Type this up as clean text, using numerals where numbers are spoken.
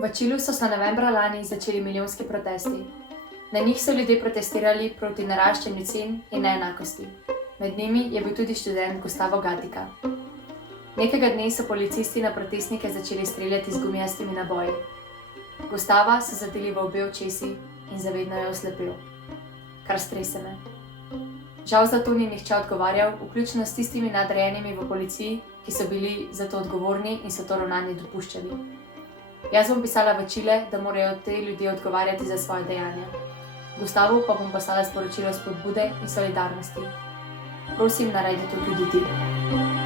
V Čilu so se novembra lani začeli milijonski protesti. Na njih so ljudje protestirali proti naraščanju cen in neenakosti. Med njimi je bil tudi študent Gustavo Gatica. Nekega dne so policisti na protestnike začeli streljati z gumijastimi naboji. Gustava so zadeli v obe očesi in zavedno je oslepel. Kar strese me. Žal za to ni nihče odgovarjal, vključno s tistimi nadrejenimi v policiji, ki so bili za to odgovorni in so to ravnanje dopuščali. Jaz bom pisala v Čile, da morajo te ljudje odgovarjati za svoje dejanja. Gustavu pa bom poslala sporočilo spodbude in solidarnosti. Prosim, naredi to tudi ti.